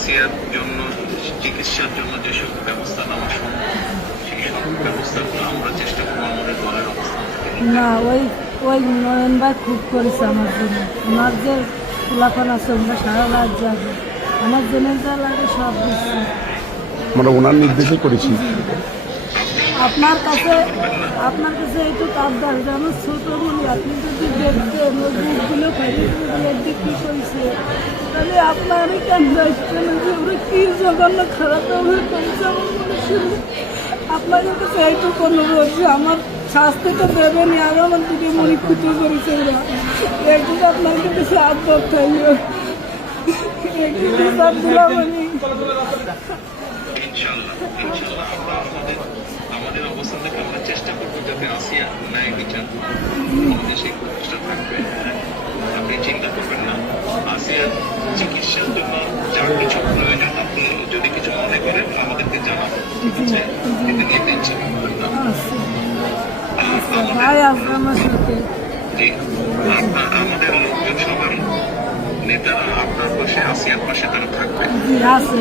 আসিয়ার জন্য চিকিৎসার জন্য যেসব ব্যবস্থা নেওয়া সম্ভব সেই সব ব্যবস্থাগুলো আমরা চেষ্টা করবো আমাদের দলের অবস্থান থেকে। না, ওই নয়ন ভাই খুব করেছে আমার জন্য। আমার যে খোলাফান আছে ওরা সারা রাত যাবে, আমার জন্য যা লাগে সব দিচ্ছে। আমরা ওনার নির্দেশে করেছি। আপনার কাছে এইটুকু আবদার যে আমার ছোট বলি আপনি যদি দেখতেন ওই বুকগুলো ফেরিগুলো বিক্রি করেছে, তাহলে আপনারই কেন দায়িত্বেন যে ওরা কী জঘন্য খারাপ ব্যবহার করেছে আমার মনে শুনে। আপনাদের কাছে এইটুকু অনুরোধ যে আমার শাস্তি তো দেবেনি, আর আমার দিকে মনে ক্ষতি করেছে ওরা, একটু আপনার কাছে আবদার থাকবে, একটু বিচার দিলাম আমি। ইনশাল্লাহ আমরা আমাদের অবস্থান থেকে আমরা চেষ্টা করবো যাতে আসিয়া ন্যায় বিচার আমাদের সেই প্রচেষ্টা থাকবে। আপনি চিন্তা করবেন না, আসিয়ার চিকিৎসার জন্য যা কিছু প্রয়োজন আপনি যদি কিছু মনে করেন আমাদেরকে জানাবেন, ঠিক আছে? কিন্তু নিয়ে টেনশন করবেন না। ভাই আসবে আমার সাথে। জি, আমাদের লোকজন সবাই নেতারা আপনার পাশে আসিয়ার পাশে তারা থাকবে। জি আছে।